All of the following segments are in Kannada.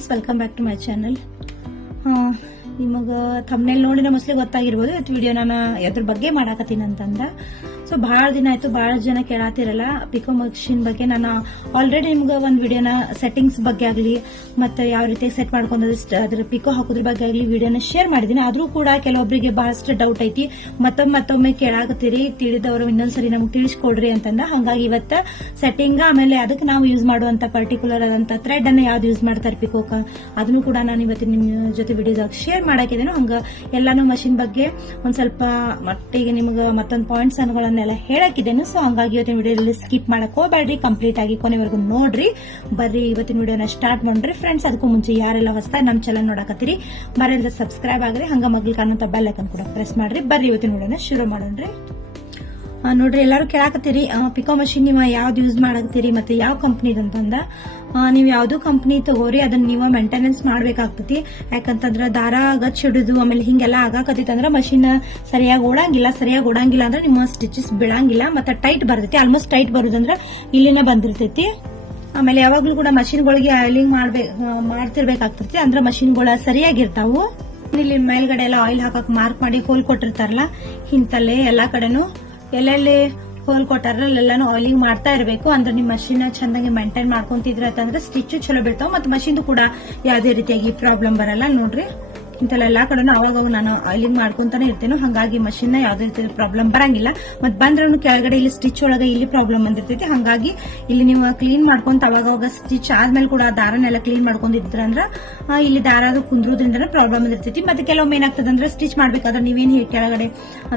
Friends, welcome back to my channel. ನಿಮಗೆ ಥಂಬ್ನೇಲ್ ನೋಡಿ ಮೋಸ್ಟ್ಲಿ ಗೊತ್ತಾಗಿರ್ಬೋದು ಇವತ್ತು ವಿಡಿಯೋ ನಾನು ಅದ್ರ ಬಗ್ಗೆ ಮಾಡಾಕತ್ತೀನಿ ಅಂತಂದ. ಸೊ ಭಾಳ ದಿನ ಆಯ್ತು, ಭಾಳ ಜನ ಕೇಳಾತಿರಲ್ಲ ಪಿಕೋ ಮಷಿನ್ ಬಗ್ಗೆ. ನಾನು ಆಲ್ರೆಡಿ ನಿಮ್ಗೆ ಒಂದು ವಿಡಿಯೋನ ಸೆಟ್ಟಿಂಗ್ಸ್ ಬಗ್ಗೆ ಆಗಲಿ ಮತ್ತೆ ಯಾವ ರೀತಿ ಸೆಟ್ ಮಾಡ್ಕೊಂಡ್ರೆ ಅದ್ರ ಪಿಕೋ ಹಾಕೋದ್ರ ಬಗ್ಗೆ ಆಗಲಿ ವಿಡಿಯೋನ ಶೇರ್ ಮಾಡಿದ್ದೀನಿ. ಆದ್ರೂ ಕೂಡ ಕೆಲವೊಬ್ಬರಿಗೆ ಬಹಳಷ್ಟು ಡೌಟ್ ಐತಿ, ಮತ್ತೊಮ್ಮೆ ಕೇಳಾಕತ್ತೀರಿ, ತಿಳಿದವರು ಇನ್ನೊಂದ್ಸರಿ ನಮ್ಗೆ ತಿಳಿಸ್ಕೊಡ್ರಿ ಅಂತಂದ. ಹಂಗಾಗಿ ಇವತ್ತ ಸೆಟ್ಟಿಂಗ್ ಆಮೇಲೆ ಅದಕ್ಕೆ ನಾವು ಯೂಸ್ ಮಾಡುವಂತ ಪರ್ಟಿಕ್ಯುಲರ್ ಆದಂತ ಥ್ರೆಡ್ ಅನ್ನ ಯಾವ್ದು ಯೂಸ್ ಮಾಡ್ತಾರೆ ಪಿಕೋಕ ಅದನ್ನು ಕೂಡ ನಾನು ಇವತ್ತಿನ ನಿಮ್ಮ ಜೊತೆ ವಿಡಿಯೋದಾಗ ಶೇರ್ ಮಾಡಾಕಿದ್ದೇನೆ. ಹಂಗ ಎಲ್ಲಾನು ಮಷಿನ್ ಬಗ್ಗೆ ಒಂದ್ ಸ್ವಲ್ಪ ಮಟ್ಟಿಗೆ ನಿಮ್ಗೆ ಮತ್ತೊಂದು ಪಾಯಿಂಟ್ಸ್ ಅನ್ನಗಳನ್ನೆಲ್ಲ ಹೇಳಾಕಿದ್ದೇನೆ. ಸೊ ಹಂಗಾಗಿ ಇವತ್ತಿನ ವಿಡಿಯೋದಲ್ಲಿ ಸ್ಕಿಪ್ ಮಾಡಕ್ ಹೋಗ್ಬೇಡ್ರಿ, ಕಂಪ್ಲೀಟ್ ಆಗಿ ಕೊನೆವರೆಗೂ ನೋಡ್ರಿ. ಬರ್ರಿ ಇವತ್ತಿನ ವಿಡಿಯೋನ ಸ್ಟಾರ್ಟ್ ಮಾಡ್ರಿ ಫ್ರೆಂಡ್ಸ್. ಅದಕ್ಕೂ ಮುಂಚೆ ಯಾರೆಲ್ಲ ಹೊಸದಾಗಿ ನಮ್ಮ ಚಾನಲ್ ನೋಡಕತ್ತೀರಿ ಬರೆಲ್ಲ ಸಬ್ಸ್ಕ್ರೈಬ್ ಆಗ್ರಿ, ಹಂಗ ಮಗ್ಲಿ ಕಾಣುವಂತ ಬೆಲ್ ಐಕನ್ ಕೂಡ ಪ್ರೆಸ್ ಮಾಡ್ರಿ. ಬರ್ರಿ ಇವತ್ತಿನ ವಿಡಿಯೋನ ಶುರು ಮಾಡೋಣ್ರಿ. ನೋಡ್ರಿ, ಎಲ್ಲಾರು ಕೇಳಾಕತ್ತೀರಿ ಪಿಕೋ ಮಷಿನ್ ನೀವು ಯಾವ್ದು ಯೂಸ್ ಮಾಡಾಕತ್ತೀರಿ ಮತ್ತೆ ಯಾವ ಕಂಪ್ನಿ ಅಂತಂದ. ನೀವು ಯಾವ್ದು ಕಂಪ್ನಿ ತಗೋರಿ, ಅದನ್ನ ನೀವು ಮೇಂಟೆನೆನ್ಸ್ ಮಾಡ್ಬೇಕಾಗ್ತತಿ. ಯಾಕಂತಂದ್ರ ದಾರ ಗಚ್ ಹಿಡಿದು ಆಮೇಲೆ ಹಿಂಗೆಲ್ಲ ಆಗಾಕತ್ತೈತಿ ಅಂದ್ರ ಮಷಿನ್ ಸರಿಯಾಗಿ ಓಡಂಗಿಲ್ಲ ಅಂದ್ರೆ ನಿಮ್ಮ ಸ್ಟಿಚಸ್ ಬೀಳಂಗಿಲ್ಲ, ಮತ್ತೆ ಟೈಟ್ ಬರ್ತೈತಿ. ಆಲ್ಮೋಸ್ಟ್ ಟೈಟ್ ಬರುದಂದ್ರ ಇಲ್ಲಿನ ಬಂದಿರ್ತೈತಿ. ಆಮೇಲೆ ಯಾವಾಗ್ಲೂ ಕೂಡ ಮಷಿನ್ಗಳಿಗೆ ಆಯಿಲಿಂಗ್ ಮಾಡ್ತಿರ್ಬೇಕಾಗ್ತೈತಿ, ಅಂದ್ರೆ ಮಷಿನ್ಗಳ ಸರಿಯಾಗಿರ್ತಾವು. ಇಲ್ಲಿ ಮೇಲ್ಗಡೆ ಎಲ್ಲ ಆಯಿಲ್ ಹಾಕಕ್ ಮಾರ್ಕ್ ಮಾಡಿ ಹೋಲ್ ಕೊಟ್ಟಿರ್ತಾರಲ್ಲ, ಇಂತಲ್ಲೇ ಎಲ್ಲಾ ಕಡೆನು ಎಲ್ಲೆಲ್ಲಿ ಹೋಲ್ ಕೊಟ್ಟಾರ ಅಲ್ಲೆಲ್ಲಾನು ಆಯಿಲಿಂಗ್ ಮಾಡ್ತಾ ಇರಬೇಕು. ಅಂದ್ರೆ ನಿಮ್ ಮಷಿನ್ ಚಂದಾಗಿ ಮೇಂಟೈನ್ ಮಾಡ್ಕೊಂತಿದ್ರ ಅಂತಂದ್ರೆ ಸ್ಟಿಚ್ ಚಲೋ ಬೀಳ್ತಾವ, ಮತ್ತೆ ಮಷಿನ್ ಕೂಡ ಯಾವ್ದೇ ರೀತಿಯಾಗಿ ಪ್ರಾಬ್ಲಮ್ ಬರಲ್ಲ. ನೋಡ್ರಿ, ಇಂತಲ್ಲ ಎಲ್ಲಾ ಕಡೆನೂ ಅವಾಗ ನಾನು ಆಯಿಲಿಂಗ್ ಮಾಡ್ಕೊಂತಾನೆ ಇರ್ತೇನೆ. ಹಂಗಾಗಿ ಮಷಿನ್ ಯಾವ್ದೇ ರೀತಿ ಪ್ರಾಬ್ಲಮ್ ಬರಂಗಿಲ್ಲ. ಮತ್ ಬಂದ್ರೂ ಕೆಳಗಡೆ ಇಲ್ಲಿ ಸ್ಟಿಚ್ ಒಳಗೆ ಇಲ್ಲಿ ಪ್ರಾಬ್ಲಮ್ ಬಂದಿರ್ತೈತಿ. ಹಂಗಾಗಿ ಇಲ್ಲಿ ನೀವು ಕ್ಲೀನ್ ಮಾಡ್ಕೊಂತ ಅವಾಗ ಸ್ಟಿಚ್ ಆದ್ಮೇಲೆ ಕೂಡ ದಾರನೆಲ್ಲ ಕ್ಲೀನ್ ಮಾಡ್ಕೊಂಡಿದ್ರ ಅಂದ್ರ ಇಲ್ಲಿ ದಾರ ಕುಂದ್ರೋದ್ರಿಂದ ಪ್ರಾಬ್ಲಮ್ ಬಂದಿರ್ತೈತಿ. ಮತ್ತೆ ಕೆಲವೊಮ್ಮೆ ಏನಾಗ್ತದೆ ಅಂದ್ರೆ ಸ್ಟಿಚ್ ಮಾಡ್ಬೇಕಾದ್ರೆ ನೀವೇನ್ ಕೆಳಗಡೆ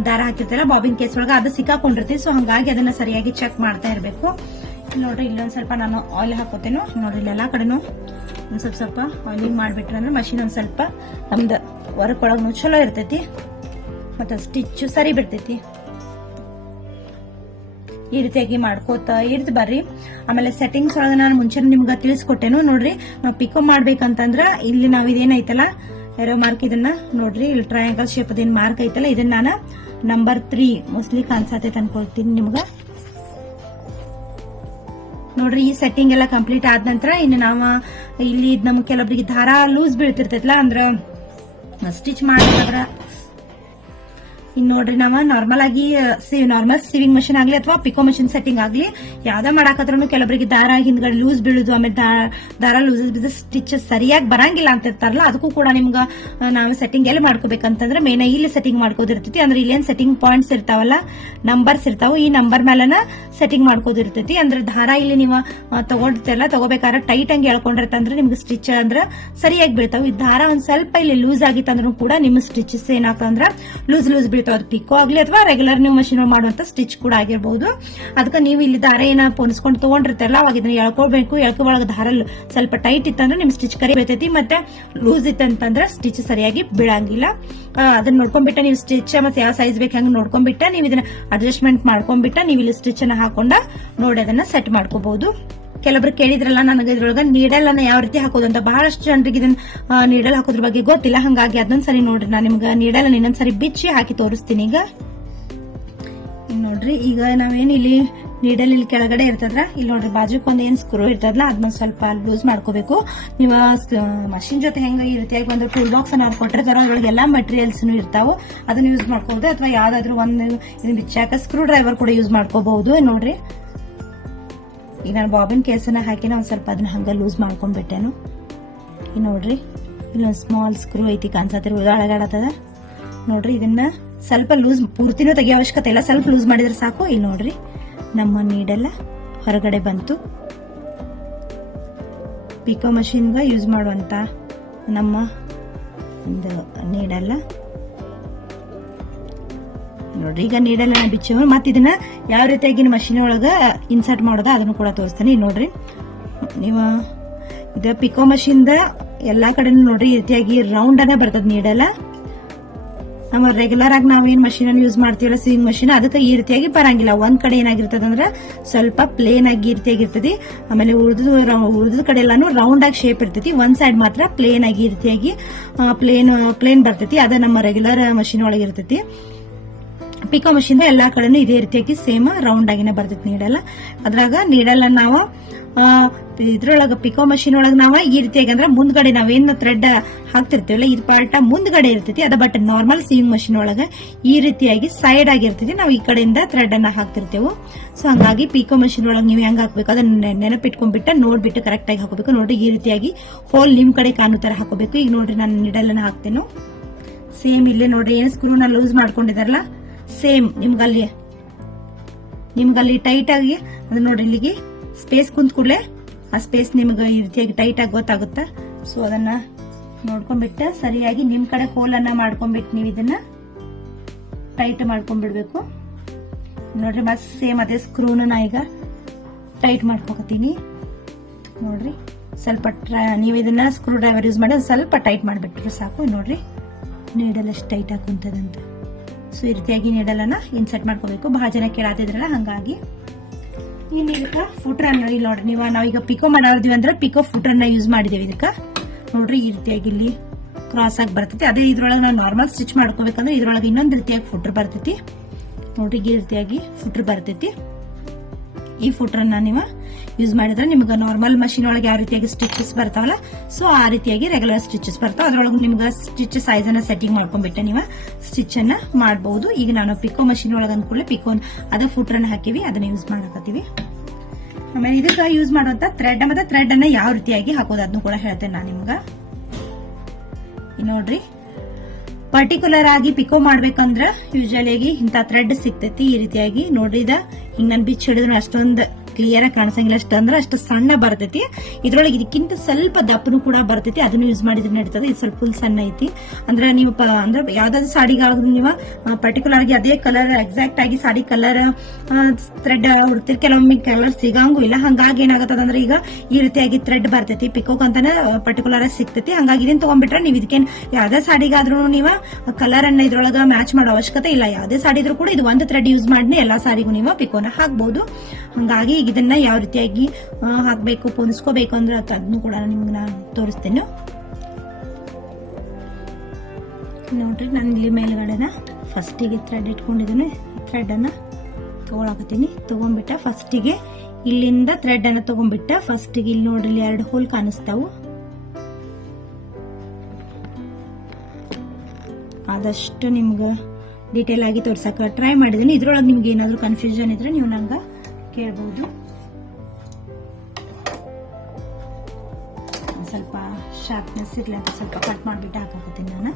ದಾರ ಹಾಕಿರ್ತೀರ ಬಾಬಿನ್ ಕೇಸ್ ಒಳಗೆ ಅದು ಸಿಕ್ಕಾಕೊಂಡಿರ್ತೈತಿ. ಸೊ ಹಂಗಾಗಿ ಅದನ್ನ ಸರಿಯಾಗಿ ಚೆಕ್ ಮಾಡ್ತಾ ಇರ್ಬೇಕು. ನೋಡ್ರಿ, ಇಲ್ಲೊಂದ್ ಸ್ವಲ್ಪ ನಾನು ಆಯಿಲ್ ಹಾಕೋತೇನೆ. ನೋಡ್ರಿ, ಇಲ್ಲೆಲ್ಲಾ ಕಡೆನು ಒಂದ್ ಸ್ವಲ್ಪ ಆಯಿಲಿಂಗ್ ಮಾಡ್ಬಿಟ್ರೆ ಅಂದ್ರೆ ಮಷಿನ್ ಒಂದ್ ಸ್ವಲ್ಪ ನಮ್ದು ವರ್ಕ್ ಒಳಗೂ ಚಲೋ ಇರ್ತೈತಿ, ಮತ್ತೆ ಸ್ಟಿಚ್ ಸರಿ ಬಿಡ್ತೈತಿ. ಈ ರೀತಿಯಾಗಿ ಮಾಡ್ಕೋತ ಇರ್ದು ಬರ್ರಿ. ಆಮೇಲೆ ಸೆಟ್ಟಿಂಗ್ಸ್ ಒಳಗೆ ನಾನು ಮುಂಚೆ ನಿಮ್ಗೆ ತಿಳಿಸ್ಕೊಟ್ಟೇನು. ನೋಡ್ರಿ, ನಾವು ಪಿಕೋ ಮಾಡ್ಬೇಕಂತಂದ್ರ ಇಲ್ಲಿ ನಾವ್ ಇದೇನೈತಲ್ಲ ಎರೋ ಮಾರ್ಕ್, ಇದನ್ನ ನೋಡ್ರಿ, ಇಲ್ಲಿ ಟ್ರಯಾಂಗಲ್ ಶೇಪ್ ಅದೇನ್ ಮಾರ್ಕ್ ಐತಲ್ಲ ಇದನ್ನ ನಾನು ನಂಬರ್ 3 ಮೋಸ್ಟ್ಲಿ ಕಾಣಿಸತೈತೆ ಅನ್ಕೊಳ್ತೀನಿ ನಿಮ್ಗ. ನೋಡ್ರಿ, ಈ ಸೆಟ್ಟಿಂಗ್ ಎಲ್ಲ ಕಂಪ್ಲೀಟ್ ಆದ ನಂತರ ಇನ್ನು ನಾವ ಇಲ್ಲಿ ನಮ್ಗೆ ಕೆಲವೊಬ್ಬರಿಗೆ ದಾರ ಲೂಸ್ ಬೀಳ್ತಿರ್ತೈತಲ್ಲ, ಅಂದ್ರ ಸ್ಟಿಚ್ ಮಾಡ್ಬೇಕಾದ್ರ ಇನ್ ನೋಡ್ರಿ, ನಾವ ನಾರ್ಮಲ್ ಆಗಿ ನಾರ್ಮಲ್ ಸಿವಿಂಗ್ ಮಷಿನ್ ಆಗ್ಲಿ ಅಥವಾ ಪಿಕೋ ಮಷಿನ್ ಸೆಟ್ಟಿಂಗ್ ಆಗ್ಲಿ ಯಾವ್ದ ಮಾಡಾಕತ್ರೂ ಕೆಲವರಿಗೆ ದಾರ ಹಿಂದ್ಗಡೆ ಲೂಸ್ ಬೀಳುದು, ಆಮೇಲೆ ದಾರ ಲೂಸ್ ಬಿದ್ದು ಸ್ಟಿಚ್ ಸರಿಯಾಗಿ ಬರಂಗಿಲ್ಲ ಅಂತ ಇರ್ತಾರಲ್ಲ, ಅದಕ್ಕೂ ಕೂಡ ನಿಮ್ಗ ನಾವು ಸೆಟ್ಟಿಂಗ್ ಎಲ್ಲಿ ಮಾಡ್ಕೋಬೇಕಂತಂದ್ರೆ ಮೇನ್ ಇಲ್ಲಿ ಸೆಟ್ಟಿಂಗ್ ಮಾಡ್ಕೋದಿರ್ತೈತಿ. ಅಂದ್ರೆ ಇಲ್ಲೇನ್ ಸೆಟ್ಟಿಂಗ್ ಪಾಯಿಂಟ್ಸ್ ಇರ್ತಾವಲ್ಲ, ನಂಬರ್ಸ್ ಇರ್ತಾವ, ಈ ನಂಬರ್ ಮೇಲೆನ ಸೆಟ್ಟಿಂಗ್ ಮಾಡ್ಕೋದಿರ್ತೈತಿ. ಅಂದ್ರೆ ದಾರ ಇಲ್ಲಿ ನೀವು ತಗೊಂಡಿರ್ತಿರಲ್ಲ, ತಗೋಬೇಕಾದ್ರೆ ಟೈಟ್ ಆಗಿ ಎಳ್ಕೊಂಡಿರ್ತಂದ್ರೆ ನಿಮ್ಗೆ ಸ್ಟಿಚ್ ಅಂದ್ರ ಸರಿಯಾಗಿ ಬೀಳ್ತಾವ. ಈ ದಾರ ಒಂದ್ ಸ್ವಲ್ಪ ಇಲ್ಲಿ ಲೂಸ್ ಆಗಿತ್ತಂದ್ರೂ ಕೂಡ ನಿಮ್ಮ ಸ್ಟಿಚಸ್ ಏನಾಗ್ತಂದ್ರ ಲೂಸ್ ಬೀಳ್ತಾವ. ಅದು ಪಿಕೋ ಆಗ್ಲಿ ಅಥವಾ ರೆಗ್ಯುಲರ್ ನೀವು ಮಷಿನ್ ಮಾಡುವಂತ ಸ್ಟಿಚ್ ಕೂಡ ಆಗಿರ್ಬಹುದು. ಅದಕ್ಕೆ ನೀವು ಇಲ್ಲಿ ದಾರ ಏನ ಪೊನ್ಸ್ಕೊಂಡು ತಗೊಂಡಿರ್ತಾರಲ್ಲ ಅವಾಗ ಇದನ್ನ ಎಳ್ಕೊಳ್ಬೇಕು. ಒಳಗೆ ದಾರ ಸ್ವಲ್ಪ ಟೈಟ್ ಇತ್ತಂದ್ರೆ ನಿಮ್ ಸ್ಟಿಚ್ ಕರಿ ಬೀಳ್ತೈತಿ, ಮತ್ತೆ ಲೂಸ್ ಇತ್ತಂತಂದ್ರೆ ಸ್ಟಿಚ್ ಸರಿಯಾಗಿ ಬೀಳಂಗಿಲ್ಲ. ಅದನ್ನ ನೋಡ್ಕೊಂಡ್ಬಿಟ್ಟ ನೀವು ಸ್ಟಿಚ್ ಮತ್ತೆ ಯಾವ ಸೈಜ್ ಬೇಕು ಹಂಗ ನೋಡ್ಕೊಂಡ್ಬಿಟ್ಟ ನೀವು ಇದನ್ನ ಅಡ್ಜಸ್ಟ್ಮೆಂಟ್ ಮಾಡ್ಕೊಂಡ್ಬಿಟ್ಟ ನೀವು ಇಲ್ಲಿ ಸ್ಟಿಚ್ ಅನ್ನ ಹಾಕೊಂಡ ನೋಡಿ ಅದನ್ನ ಸೆಟ್ ಮಾಡ್ಕೋಬಹುದು. ಕೆಲವೊಬ್ರು ಕೇಳಿದ್ರಲ್ಲ ನನಗೆ ಇದ್ರೊಳಗ ನೀಡಲ್ ಅನ್ನ ಯಾವ ರೀತಿ ಹಾಕೋದು ಅಂತ. ಬಹಳಷ್ಟು ಜನರಿಗೆ ಇದನ್ನ ನೀಡಲ್ ಹಾಕೋದ್ರ ಬಗ್ಗೆ ಗೊತ್ತಿಲ್ಲ. ಹಂಗಾಗಿ ಅದೊಂದ್ಸರಿ ನೋಡ್ರಿ, ನಾನು ನಿಮ್ಗೆ ನೀಡಲ್ ಇನ್ನೊಂದ್ಸರಿ ಬಿಚ್ಚಿ ಹಾಕಿ ತೋರಿಸ್ತೀನಿ. ಈಗ ನೋಡ್ರಿ, ಈಗ ನಾವೇನ್ ಇಲ್ಲಿ ನೀಡಲ್ ಇಲ್ಲಿ ಕೆಳಗಡೆ ಇರ್ತದ್ರ, ಇಲ್ಲಿ ನೋಡ್ರಿ ಬಾಜುಕ್ ಒಂದ್ ಏನ್ ಸ್ಕ್ರೂ ಇರ್ತದಲ್ಲ ಅದನ್ನ ಸ್ವಲ್ಪ ಲೂಸ್ ಮಾಡ್ಕೋಬೇಕು. ನೀವು ಮಷಿನ್ ಜೊತೆ ಹೆಂಗ ಈ ರೀತಿಯಾಗಿ ಒಂದು ಟೂಲ್ ಬಾಕ್ಸ್ ಅನ್ನ ಕೊಟ್ಟಿರ್ತಾರ, ಅದ್ರೊಳಗೆ ಎಲ್ಲಾ ಮಟೀರಿಯಲ್ಸ್ ಇರ್ತಾವ, ಅದನ್ನ ಯೂಸ್ ಮಾಡ್ಕೋಬಹುದು. ಅಥವಾ ಯಾವ್ದಾದ್ರು ಒಂದು ಇದನ್ನ ಬಿಚ್ಚಾಕ ಸ್ಕ್ರೂ ಡ್ರೈವರ್ ಕೂಡ ಯೂಸ್ ಮಾಡ್ಕೋಬಹುದು. ನೋಡ್ರಿ, ಈಗ ನಾನು ಬಾಬಿನ್ ಕೇಸನ್ನ ಹಾಕಿನ ಒಂದ್ ಸ್ವಲ್ಪ ಅದನ್ನ ಹಂಗ ಲೂಸ್ ಮಾಡ್ಕೊಂಡ್ಬಿಟ್ಟೆನು. ಈಗ ನೋಡ್ರಿ, ಇಲ್ಲೊಂದ್ ಸ್ಮಾಲ್ ಸ್ಕ್ರೂ ಐತಿ ಕಾಣಿಸತ್ತಿರ ಅಳಗಾಡತ್ತದ. ನೋಡ್ರಿ, ಇದನ್ನ ಸ್ವಲ್ಪ ಲೂಸ್, ಪೂರ್ತಿನೂ ತೆಗಿಯೋ ಅವಶ್ಯಕತೆ ಇಲ್ಲ, ಸ್ವಲ್ಪ ಲೂಸ್ ಮಾಡಿದ್ರೆ ಸಾಕು. ಇಲ್ಲಿ ನೋಡ್ರಿ, ನಮ್ಮ ನೀಡೆಲ್ಲ ಹೊರಗಡೆ ಬಂತು. ಪಿಕೋ ಮಷಿನ್ಗ ಯೂಸ್ ಮಾಡುವಂತ ನಮ್ಮ ಒಂದು ನೀಡಲ್ಲ ನೋಡ್ರಿ. ಈಗ ನೀಡಲ್ಲ ಬಿಚ್ಚ ಮತ್ತೆ ಇದನ್ನ ಯಾವ ರೀತಿಯಾಗಿ ಮಷಿನ್ ಒಳಗ ಇನ್ಸರ್ಟ್ ಮಾಡೋದ ಅದನ್ನು ಕೂಡ ತೋರಿಸ್ತಾನೆ. ನೋಡ್ರಿ, ನೀವು ಇದು ಪಿಕೋ ಮಷಿನ್ದ ಎಲ್ಲಾ ಕಡೆ ನೋಡ್ರಿ ಈ ರೀತಿಯಾಗಿ ರೌಂಡ್ ಅನ್ನ ಬರ್ತದ ನೀಡಲ್ಲ. ನಮ್ಮ ರೆಗ್ಯುಲರ್ ಆಗಿ ನಾವೇನ್ ಮಷೀನ್ ಅನ್ನು ಯೂಸ್ ಮಾಡ್ತೀವಲ್ಲ ಸಿವಿಂಗ್ ಮಷೀನ್, ಅದಕ್ಕೆ ಈ ರೀತಿಯಾಗಿ ಬರಂಗಿಲ್ಲ. ಒಂದ್ ಕಡೆ ಏನಾಗಿರ್ತದ ಅಂದ್ರೆ ಸ್ವಲ್ಪ ಪ್ಲೇನ್ ಆಗಿ ಈ ರೀತಿಯಾಗಿರ್ತದೆ. ಆಮೇಲೆ ಉಳಿದ ಕಡೆ ಎಲ್ಲಾನು ರೌಂಡ್ ಆಗಿ ಶೇಪ್ ಇರ್ತೈತಿ, ಒಂದ್ ಸೈಡ್ ಮಾತ್ರ ಪ್ಲೇನ್ ಆಗಿ ಈ ರೀತಿಯಾಗಿ ಪ್ಲೇನ್ ಬರ್ತೈತಿ. ಅದ ನಮ್ಮ ರೆಗ್ಯುಲರ್ ಮಷೀನ್ ಒಳಗೆ ಇರ್ತೈತಿ. ಪಿಕೋ ಮಷಿನ್ ಎಲ್ಲಾ ಕಡೆನೂ ಇದೇ ರೀತಿಯಾಗಿ ಸೇಮ್ ರೌಂಡ್ ಆಗಿನೇ ಬರ್ತೈತಿ ನೀಡಲ್ಲ. ಅದ್ರಾಗ ನೀಡಲ್ಲ ನಾವು ಇದ್ರೊಳಗ ಪಿಕೋ ಮಷಿನ್ ಒಳಗ ನಾವ ಈ ರೀತಿಯಾಗಿ ಅಂದ್ರೆ ಮುಂದ್ಗಡೆ ನಾವೇನ್ ಥ್ರೆಡ್ ಹಾಕ್ತಿರ್ತೀವಲ್ಲ ಇದು ಪಾರ್ಟ್ ಮುಂದ್ಗಡೆ ಇರ್ತೈತಿ. ಅದ ಬಟ್ ನಾರ್ಮಲ್ ಸೀವಿಂಗ್ ಮಷಿನ್ ಒಳಗ ಈ ರೀತಿಯಾಗಿ ಸೈಡ್ ಆಗಿರ್ತೈತಿ. ನಾವು ಈ ಕಡೆಯಿಂದ ಥ್ರೆಡ್ ಅನ್ನ ಹಾಕ್ತಿರ್ತೇವೆ. ಸೊ ಹಂಗಾಗಿ ಪಿಕೋ ಮಷಿನ್ ಒಳಗೆ ನೀವು ಹೆಂಗ್ ಹಾಕ್ಬೇಕು ಅದನ್ನ ನೆನಪಿಟ್ಕೊಂಡ್ಬಿಟ್ಟ ನೋಡ್ಬಿಟ್ಟು ಕರೆಕ್ಟ್ ಆಗಿ ಹಾಕೋಬೇಕು. ನೋಡ್ರಿ ಈ ರೀತಿಯಾಗಿ ಹೋಲ್ ನಿಮ್ ಕಡೆ ಕಾಣೋ ತರ ಹಾಕೋಬೇಕು. ಈಗ ನೋಡ್ರಿ ನಾನು ನಿಡಲ್ ಅನ್ನ ಹಾಕ್ತೇನೆ. ಸೇಮ್ ಇಲ್ಲೇ ನೋಡ್ರಿ ಏನ್ ಸ್ಕ್ರೂನ ಲೂಸ್ ಮಾಡ್ಕೊಂಡಿದಾರಲ್ಲ ಸೇಮ್ ನಿಮ್ಗಲ್ಲಿ ಟೈಟ್ ಆಗಿ ಅದು ನೋಡ್ರಿ ಇಲ್ಲಿಗೆ ಸ್ಪೇಸ್ ಕುಂತ್ ಕೂಡಲೇ ಆ ಸ್ಪೇಸ್ ನಿಮ್ಗೆ ಈ ರೀತಿಯಾಗಿ ಟೈಟ್ ಆಗಿ ಗೊತ್ತಾಗುತ್ತಾ. ಸೊ ಅದನ್ನ ನೋಡ್ಕೊಂಡ್ಬಿಟ್ಟ ಸರಿಯಾಗಿ ನಿಮ್ ಕಡೆ ಹೋಲ್ ಅನ್ನ ಮಾಡ್ಕೊಂಡ್ಬಿಟ್ಟು ನೀವು ಇದನ್ನ ಟೈಟ್ ಮಾಡ್ಕೊಂಡ್ಬಿಡ್ಬೇಕು. ನೋಡ್ರಿ ಮತ್ತೆ ಸೇಮ್ ಅದೇ ಸ್ಕ್ರೂನ ನಾ ಈಗ ಟೈಟ್ ಮಾಡ್ಕೊತೀನಿ. ನೋಡ್ರಿ ಸ್ವಲ್ಪ ನೀವು ಇದನ್ನ ಸ್ಕ್ರೂ ಡ್ರೈವರ್ ಯೂಸ್ ಮಾಡಿ ಸ್ವಲ್ಪ ಟೈಟ್ ಮಾಡ್ಬಿಟ್ರೆ ಸಾಕು. ನೋಡ್ರಿ ನೀಡಲ್ ಎಷ್ಟು ಟೈಟ್ ಹಾಕುಂತದಂತ. ಸೊ ಈ ರೀತಿಯಾಗಿ ನೀಡಲ್ ಅನ್ನ ಇನ್ಸರ್ಟ್ ಮಾಡ್ಕೋಬೇಕು. ಬಹಳ ಜನ ಕೇಳಾತಿದ್ರಲ್ಲ ಹಂಗಾಗಿ. ಇನ್ನು ಇದಕ್ಕ ಫುಟ್ರ್ ಇಲ್ಲಿ ನೋಡ್ರಿ ನೀವು ನಾವೀಗ ಪಿಕೋ ಮಾಡಿದ್ವಿ ಅಂದ್ರೆ ಪಿಕೋ ಫುಟ್ರ್ ನ ಯೂಸ್ ಮಾಡಿದೇವಿ. ಇದಕ್ಕ ನೋಡ್ರಿ ಈ ರೀತಿಯಾಗಿ ಇಲ್ಲಿ ಕ್ರಾಸ್ ಆಗಿ ಬರ್ತೈತಿ. ಅದೇ ಇದ್ರೊಳಗೆ ನಾವು ನಾರ್ಮಲ್ ಸ್ಟಿಚ್ ಮಾಡ್ಕೋಬೇಕಂದ್ರೆ ಇದ್ರೊಳಗೆ ಇನ್ನೊಂದು ರೀತಿಯಾಗಿ ಫುಟ್ರ್ ಬರ್ತೈತಿ. ನೋಡ್ರಿ ಈ ರೀತಿಯಾಗಿ ಫುಟ್ರ್ ಬರ್ತೈತಿ. ಈ ಫುಟ್ರನ್ನ ನೀವು ಯೂಸ್ ಮಾಡಿದ್ರೆ ನಿಮ್ಗೆ ನಾರ್ಮಲ್ ಮಷಿನ್ ಒಳಗೆ ಯಾವ ರೀತಿಯಾಗಿ ಸ್ಟಿಚಸ್ ಬರ್ತಾವಲ್ಲ ಸೊ ಆ ರೀತಿಯಾಗಿ ರೆಗ್ಯುಲರ್ ಸ್ಟಿಚಸ್ ಬರ್ತಾವ. ಅದ್ರೊಳಗೆ ನಿಮ್ಗೆ ಸ್ಟಿಚ್ ಸೈಜ್ ಅನ್ನ ಸೆಟ್ಟಿಂಗ್ ಮಾಡ್ಕೊಂಡ್ಬಿಟ್ಟೆ ನೀವು ಸ್ಟಿಚ್ ಅನ್ನ ಮಾಡಬಹುದು. ಈಗ ನಾನು ಪಿಕೋ ಮಷಿನ್ ಒಳಗೆ ಅಂದ್ಕೊಳ್ಳಿ ಪಿಕೋ ಅದ ಫುಟ್ರನ್ನ ಹಾಕಿವಿ ಅದನ್ನ ಯೂಸ್ ಮಾಡಕತ್ತೀವಿ. ಆಮೇಲೆ ಇದಕ್ಕೆ ಯೂಸ್ ಮಾಡುವಂತ ಥ್ರೆಡ್ ಮತ್ತೆ ಥ್ರೆಡ್ ಅನ್ನ ಯಾವ ರೀತಿಯಾಗಿ ಹಾಕೋದು ಅದನ್ನು ಕೂಡ ಹೇಳ್ತೇನೆ ನಾನು ನಿಮ್ಗ. ನೋಡ್ರಿ ಪರ್ಟಿಕ್ಯುಲರ್ ಆಗಿ ಪಿಕೋ ಮಾಡ್ಬೇಕಂದ್ರ ಯೂಶಲಿ ಇಂತ ಥ್ರೆಡ್ ಸಿಗ್ತೈತಿ ಈ ರೀತಿಯಾಗಿ. ನೋಡ್ರಿ ಇದ ಹಿಂಗ್ ನನ್ ಬಿಚ್ಚಿ ಹಿಡಿದ್ರು ಅಷ್ಟೊಂದು ಕ್ಲಿಯರ್ ಆಗಿ ಕಾಣಿಸಂಗಿಲ್ಲ. ಅಷ್ಟು ಸಣ್ಣ ಬರ್ತೈತಿ. ಇದ್ರೊಳಗೆ ಇದಕ್ಕಿಂತ ಸ್ವಲ್ಪ ದಪ್ಪನು ಕೂಡ ಬರ್ತೈತಿ. ಅದನ್ನು ಯೂಸ್ ಮಾಡಿದ್ರೆ ನಡೀತದೆ. ಇದು ಸ್ವಲ್ಪ ಫುಲ್ ಸಣ್ಣ ಐತಿ. ಅಂದ್ರೆ ನೀವು ಅಂದ್ರೆ ಯಾವ್ದಾದ್ರು ಸಾಡಿಗಾದ್ರು ನೀವು ಪರ್ಟಿಕ್ಯುಲರ್ ಆಗಿ ಅದೇ ಕಲರ್ ಎಕ್ಸಾಕ್ಟ್ ಆಗಿ ಸಾಡಿ ಕಲರ್ ಥ್ರೆಡ್ ಹುಡ್ತಿರ್ ಕೆಲವೊಮ್ಮೆ ಕಲರ್ ಸಿಗಂಗೂ ಇಲ್ಲ. ಹಂಗಾಗಿ ಏನಾಗತ್ತದ ಅಂದ್ರೆ ಈಗ ಈ ರೀತಿಯಾಗಿ ಥ್ರೆಡ್ ಬರ್ತೈತಿ ಪಿಕೋಕ್ ಅಂತಾನೆ ಪರ್ಟಿಕ್ಯುಲರ್ ಆಗಿ ಸಿಗ್ತೈತಿ. ಹಂಗಾಗಿ ಇದನ್ನ ತಗೊಂಡ್ಬಿಟ್ರೆ ನೀವು ಇದಕ್ಕೇನ್ ಯಾವ್ದೇ ಸಾಡಿಗಾದ್ರೂ ನೀವು ಕಲರ್ ಅನ್ನ ಇದ್ರೊಳಗ ಮ್ಯಾಚ್ ಮಾಡೋ ಅವಶ್ಯಕತೆ ಇಲ್ಲ. ಯಾವ್ದೇ ಸಾಡಿ ಇದ್ರೂ ಕೂಡ ಇದು ಒಂದು ಥ್ರೆಡ್ ಯೂಸ್ ಮಾಡಿ ಎಲ್ಲಾ ಸಾರಿಗೂ ನೀವು ಪಿಕೋನ ಹಾಕ್ಬಹುದು. ಹಂಗಾಗಿ ಇದನ್ನ ಯಾವ ರೀತಿಯಾಗಿ ಹಾಕ್ಬೇಕು ಪೊನ್ಸ್ಕೋಬೇಕು ಅಂದ್ರೆ ಅದನ್ನು ಕೂಡ ನಿಮ್ಗೆ ನಾನು ತೋರಿಸ್ತೇನೆ. ನೋಡ್ರಿ ನಾನು ಇಲ್ಲಿ ಮೇಲ್ಗಡೆನ ಫಸ್ಟಿಗೆ ಥ್ರೆಡ್ ಇಟ್ಕೊಂಡಿದ್ದೀನಿ. ಥ್ರೆಡ್ ಅನ್ನ ತಗೊಳಕತ್ತೀನಿ. ತಗೊಂಡ್ಬಿಟ್ಟ ಫಸ್ಟಿಗೆ ಇಲ್ಲಿಂದ ಥ್ರೆಡ್ ಅನ್ನ ತಗೊಂಡ್ಬಿಟ್ಟ ಫಸ್ಟಿಗೆ ಇಲ್ಲಿ ನೋಡ್ರಿ ಇಲ್ಲಿ 2 ಹೋಲ್ ಕಾಣಿಸ್ತಾವು. ಆದಷ್ಟು ನಿಮ್ಗೆ ಡೀಟೇಲ್ ಆಗಿ ತೋರ್ಸಕ ಟ್ರೈ ಮಾಡಿದೀನಿ. ಇದ್ರೊಳಗೆ ನಿಮ್ಗೆ ಏನಾದ್ರು ಕನ್ಫ್ಯೂಷನ್ ಇದ್ರೆ ನೀವು ನಂಗೆ ಕೇಳಬಹುದು. ಸ್ವಲ್ಪ ಶಾರ್ಪ್ನೆಸ್ ಇರ್ಲಿ ಅಂತ ಸ್ವಲ್ಪ ಕಟ್ ಮಾಡಿಬಿಟ್ಟು ಹಾಕತ್ತೀನಿ ನಾನು.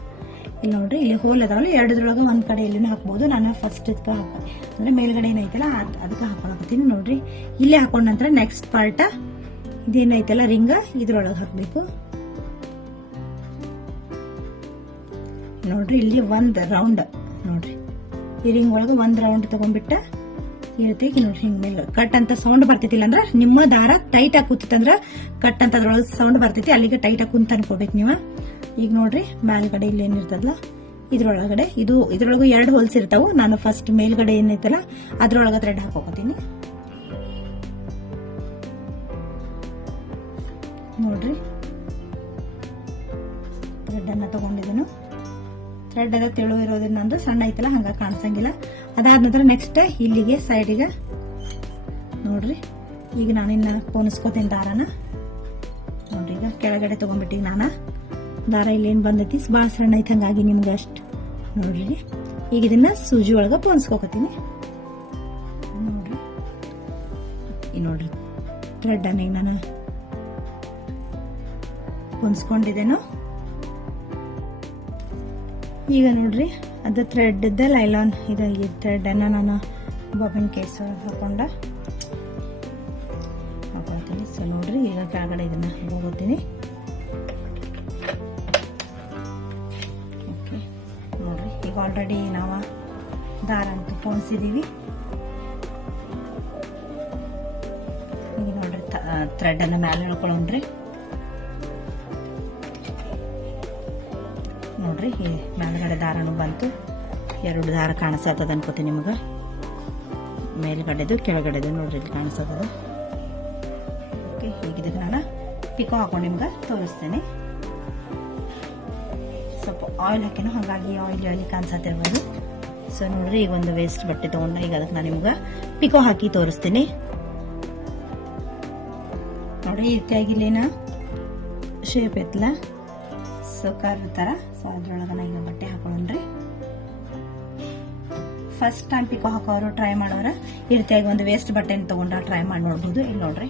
ಇಲ್ಲಿ ನೋಡ್ರಿ ಇಲ್ಲಿ ಹೋಲ್ ಅದಾವಲ್ಲ ಎರಡದ್ರೊಳಗೆ ಒಂದ್ ಕಡೆ ಎಲ್ಲಿನೂ ಹಾಕ್ಬಹುದು. ನಾನು ಫಸ್ಟ್ ಇದಕ್ಕೆ ಅಂದ್ರೆ ಮೇಲ್ಗಡೆ ಏನೈತಲ್ಲ ಅದಕ್ಕೆ ಹಾಕೊಳಕತ್ತೀನಿ. ನೋಡ್ರಿ ಇಲ್ಲೇ ಹಾಕೊಂಡ ನಂತರ ನೆಕ್ಸ್ಟ್ ಪಾರ್ಟ್ ಇದೇನೈತಲ್ಲ ರಿಂಗ್ ಇದ್ರೊಳಗೆ ಹಾಕ್ಬೇಕು. ನೋಡ್ರಿ ಇಲ್ಲಿ ಒಂದ್ ರೌಂಡ್ ನೋಡ್ರಿ ಈ ರಿಂಗ್ ಒಳಗೆ ಒಂದ್ ರೌಂಡ್ ತಗೊಂಡ್ಬಿಟ್ಟ ಈ ರೀತಿ ನೋಡ್ರಿ ಹಿಂಗ್ ಮೇಲೆ ಕಟ್ ಅಂತ ಸೌಂಡ್ ಬರ್ತೈತಿಲ್ಲ ಅಂದ್ರೆ ನಿಮ್ಮ ದಾರ ಟೈಟ್ ಆಗಿ ಕೂತಿತ್ತಂದ್ರ ಕಟ್ ಅಂತ ಅದ್ರೊಳಗೆ ಸೌಂಡ್ ಬರ್ತೈತಿ. ಅಲ್ಲಿಗೆ ಟೈಟ್ ಆಗಿ ಕುಂತ ಅನ್ಕೋಬೇಕು ನೀವು. ಈಗ ನೋಡ್ರಿ ಮೇಲ್ಗಡೆ ಇಲ್ಲಿ ಏನಿರ್ತದಲ್ಲ ಇದ್ರೊಳಗಡೆ ಇದ್ರೊಳಗೂ 2 ಹೋಲ್ಸ್ ಇರ್ತಾವು. ನಾನು ಫಸ್ಟ್ ಮೇಲ್ಗಡೆ ಏನೈತಲ್ಲ ಅದ್ರೊಳಗ ಥ್ರೆಡ್ ಹಾಕೋತೀನಿ. ನೋಡ್ರಿ ಥ್ರೆಡ್ ಅನ್ನ ತಗೊಂಡಿದ್ದೇನು. ಥ್ರೆಡ್ ಎಲ್ಲ ತೆಳು ಇರೋದ್ರಿಂದ ಅಂದ್ರೆ ಸಣ್ಣ ಐತಲ್ಲ ಹಂಗ ಕಾಣಿಸಂಗಿಲ್ಲ. ಅದಾದ ನಂತರ ನೆಕ್ಸ್ಟ್ ಇಲ್ಲಿಗೆ ಸೈಡಿಗೆ ನೋಡ್ರಿ ಈಗ ನಾನಿನ್ನ ಪೋಣಿಸ್ಕೋತೀನಿ ದಾರನ. ನೋಡ್ರಿ ಈಗ ಕೆಳಗಡೆ ತಗೊಂಡ್ಬಿಟ್ಟಿಗೆ ನಾನು ದಾರ ಇಲ್ಲಿ ಏನ್ ಬಂದೈತಿ ಬಾಳ ಸಣ್ಣ ಐತಿ ಹಂಗಾಗಿ ನಿಮ್ಗೆ ಅಷ್ಟು ನೋಡ್ರಿ. ಈಗ ಇದನ್ನ ಸೂಜಿ ಒಳಗ ಪೋಣಿಸ್ಕೋಕತೀನಿ. ನೋಡ್ರಿ ಈ ನೋಡ್ರಿ ಥ್ರೆಡ್ ಅನ್ನ ಈಗ ನಾನು ಪೋಣಿಸ್ಕೊಂಡಿದ್ದೇನು. ಈಗ ನೋಡ್ರಿ ಅದು ಥ್ರೆಡ್ ಲೈಲಾನ್ ಇದು ಈ ಥ್ರೆಡ್ ಅನ್ನ ನಾನು ಬಾಬಿನ್ ಕೇಸ್ ಹಾಕೊಂತೀನಿ. ಸೊ ನೋಡ್ರಿ ಈಗ ಕೆಳಗಡೆ ಇದನ್ನ ಹೋಗ್ತೀನಿ. ಓಕೆ ನೋಡ್ರಿ ಈಗ ಆಲ್ರೆಡಿ ನಾವು ದಾರ ಅಂತ ಪೋಣಿಸಿದೀವಿ. ಈಗ ನೋಡ್ರಿ ಥ್ರೆಡ್ ಅನ್ನ ಮೇಲೆ ಹೇಳ್ಕೊಳ್ಳೋಣ್ರಿ. ನೋಡ್ರಿ ಈ ಮೇಲ್ಗಡೆ ದಾರನು ಬಂತು. 2 ದಾರ ಕಾಣಿಸತ್ತದ ಅನ್ಕೋತೀನಿ ನಿಮಗೆ. ಮೇಲ್ಗಡೆದು ಕೆಳಗಡೆದು ನೋಡ್ರಿ ಇಲ್ಲಿ ಕಾಣಿಸತ್ತದ. ಓಕೆ ಈಗ ಇದಕ್ಕೆ ನಾನು ಪಿಕೋ ಹಾಕೊಂಡು ನಿಮ್ಗೆ ತೋರಿಸ್ತೇನೆ. ಸ್ವಲ್ಪ ಆಯಿಲ್ ಹಾಕಿನೋ ಹಾಗಾಗಿ ಆಯಿಲ್ ಕಾಣಿಸತ್ತಿರ್ಬೋದು. ಸೊ ನೋಡ್ರಿ ಈಗ ಒಂದು ವೇಸ್ಟ್ ಬಟ್ಟೆ ತಗೊಂಡ ಈಗ ಅದಕ್ಕೆ ನಾನು ನಿಮ್ಗೆ ಪಿಕೋ ಹಾಕಿ ತೋರಿಸ್ತೀನಿ. ನೋಡಿ ಈ ರೀತಿಯಾಗಿ ಇಲ್ಲೇನ ಶೇಪ್ ಐತ್ಲ, ಸೊ ಕರ್ವ್ ತರ. ಸೊ ಅದ್ರೊಳಗ ನಾ ಈಗ ಬಟ್ಟೆ ಹಾಕೊಂಡ್ರಿ. ಫಸ್ಟ್ ಟೈಮ್ ಪಿಕೋ ಹಾಕೋರು ಟ್ರೈ ಮಾಡೋರ ಈ ರೀತಿಯಾಗಿ ಒಂದು ವೇಸ್ಟ್ ಬಟ್ಟೆನ ತಗೊಂಡ್ರ ಟ್ರೈ ಮಾಡಿ ನೋಡ್ಬೋದು. ಇಲ್ಲಿ ನೋಡ್ರಿ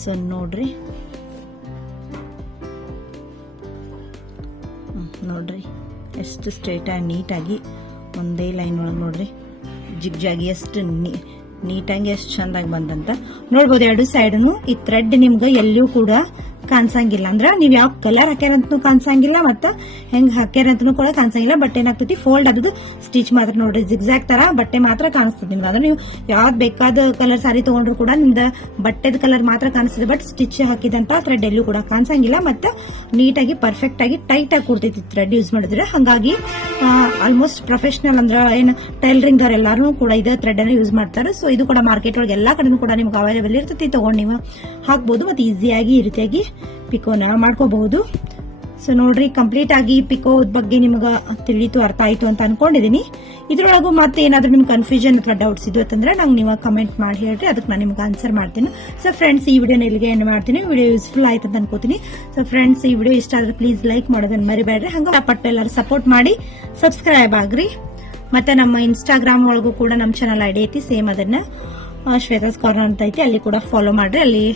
ಸೊ ನೋಡ್ರಿ ನೋಡ್ರಿ ಎಷ್ಟು ಸ್ಟ್ರೇಟ್ ಆಗಿ ನೀಟಾಗಿ ಒಂದೇ ಲೈನ್ ಒಳಗೆ ನೋಡ್ರಿ ಜಿಗ್ಜಾಗಿ ಎಷ್ಟು ನೀಟಾಗಿ ಎಷ್ಟು ಚಂದಾಗಿ ಬಂದಂತ ನೋಡ್ಬೋದು. ಎರಡು ಸೈಡ್ನು ಈ ಥ್ರೆಡ್ ನಿಮ್ಗೆ ಎಲ್ಲಿಯೂ ಕೂಡ ಕಾಣಿಸಂಗಿಲ್ಲ, ಅಂದ್ರೆ ನೀವ್ ಯಾವ ಕಲರ್ ಹಾಕ್ಯಾರಂತನೂ ಕಾಣಿಸಂಗಿಲ್ಲ, ಮತ್ತ ಹೆಂಗ್ ಹಾಕ್ಯಾರಂತನೂ ಕೂಡ ಕಾಣಿಸಂಗಿಲ್ಲ. ಬಟ್ಟೆ ಏನಾಗ್ತೈತಿ ಫೋಲ್ಡ್ ಆದದ್ದು ಸ್ಟಿಚ್ ಮಾತ್ರ ನೋಡ್ರಿ ಜಿಗ್ಜಾಗ್ ತರ ಬಟ್ಟೆ ಮಾತ್ರ ಕಾಣಿಸ್ತದೆ ನಿಮ್ಗೆ. ಅಂದ್ರೆ ನೀವು ಯಾವ್ದು ಬೇಕಾದ ಕಲರ್ ಸಾರಿ ತಗೊಂಡ್ರು ಕೂಡ ನಿಮ್ದ ಬಟ್ಟೆದ ಕಲರ್ ಮಾತ್ರ ಕಾಣಿಸ್ತದೆ, ಬಟ್ ಸ್ಟಿಚ್ ಹಾಕಿದಂತ ಥ್ರೆಡ್ ಎಲ್ಲೂ ಕೂಡ ಕಾಣಿಸಂಗಿಲ್ಲ. ಮತ್ತೆ ನೀಟಾಗಿ ಪರ್ಫೆಕ್ಟ್ ಆಗಿ ಟೈಟ್ ಆಗಿ ಕೊಡ್ತೈತಿ ಥ್ರೆಡ್ ಯೂಸ್ ಮಾಡಿದ್ರೆ. ಹಾಗಾಗಿ ಆಲ್ಮೋಸ್ಟ್ ಪ್ರೊಫೆಷನಲ್ ಅಂದ್ರೆ ಏನ್ ಟೈಲರಿಂಗ್ ದವ್ರ ಎಲ್ಲಾರು ಕೂಡ ಇದೇ ಥ್ರೆಡ್ ಅನ್ನ ಯೂಸ್ ಮಾಡ್ತಾರೆ. ಸೊ ಇದು ಕೂಡ ಮಾರ್ಕೆಟ್ ಒಳಗೆ ಎಲ್ಲಾ ಕಡೆನೂ ಕೂಡ ನಿಮ್ಗೆ ಅವೈಲೇಬಲ್ ಇರ್ತೈತಿ, ತಗೊಂಡ್ ನೀವು ಹಾಕ್ಬಹುದು. ಮತ್ತೆ ಈಸಿಯಾಗಿ ಈ ರೀತಿಯಾಗಿ ಪಿಕೋನ ಮಾಡ್ಕೋಬಹುದು. ಸೊ ನೋಡ್ರಿ ಕಂಪ್ಲೀಟ್ ಆಗಿ ಪಿಕೋ ಬಗ್ಗೆ ನಿಮ್ಗೆ ತಿಳಿತು, ಅರ್ಥ ಆಯ್ತು ಅಂತ ಅನ್ಕೊಂಡಿದೀನಿ. ಇದ್ರೊಳಗೂ ಮತ್ತೆ ಏನಾದ್ರೂ ನಿಮ್ಗೆ ಕನ್ಫ್ಯೂಷನ್ ಅಥವಾ ಡೌಟ್ಸ್ ಇದ್ದು ಅಂತಂದ್ರೆ ನಂಗೆ ನೀವು ಕಮೆಂಟ್ ಮಾಡಿ ಹೇಳ್ರಿ, ಅದಕ್ಕೆ ನಾನು ನಿಮ್ಗೆ ಆನ್ಸರ್ ಮಾಡ್ತೀನಿ. ಸೊ ಫ್ರೆಂಡ್ಸ್ ಈ ವಿಡಿಯೋನ ಇಲ್ಲಿಗೆ ಏನು ಮಾಡ್ತೀನಿ, ವಿಡಿಯೋ ಯೂಸ್ಫುಲ್ ಆಯ್ತು ಅಂತ ಅನ್ಕೋತೀನಿ. ಸೊ ಫ್ರೆಂಡ್ಸ್ ಈ ವಿಡಿಯೋ ಇಷ್ಟ ಆದ್ರೆ ಪ್ಲೀಸ್ ಲೈಕ್ ಮಾಡೋದನ್ನ ಮರಿಬೇಡ್ರಿ. ಹಂಗ ಪಟ್ಟು ಎಲ್ಲರೂ ಸಪೋರ್ಟ್ ಮಾಡಿ ಸಬ್ಸ್ಕ್ರೈಬ್ ಆಗ್ರಿ. ಮತ್ತೆ ನಮ್ಮ ಇನ್ಸ್ಟಾಗ್ರಾಮ್ ಒಳಗೂ ಕೂಡ ನಮ್ಮ ಚಾನಲ್ ಐಡಿ ಐತಿ, ಸೇಮ್ ಅದನ್ನ ಶ್ವೇತಾಸ್ ಕಾರ್ನರ್ ಅಂತ ಐತಿ, ಅಲ್ಲಿ ಕೂಡ ಫಾಲೋ ಮಾಡ್ರಿ. ಅಲ್ಲಿ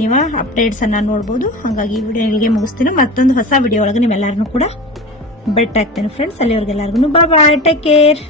ನೀವು ಅಪ್ಡೇಟ್ಸ್ ಅನ್ನ ನೋಡಬಹುದು. ಹಾಗಾಗಿ ಈ ವಿಡಿಯೋ ಇಲ್ಲಿಗೆ ಮುಗಿಸ್ತೀನಿ. ಮತ್ತೊಂದು ಹೊಸ ವಿಡಿಯೋ ಒಳಗೆ ನೀವೆಲ್ಲರನ್ನೂ ಕೂಡ ಬೆಟ್ ಆಗ್ತೇನೆ ಫ್ರೆಂಡ್ಸ್. ಅಲ್ಲಿವರೆಗೆಲ್ಲರಿಗೂ ಬಾಯ್, ಟೇಕ್ ಕೇರ್.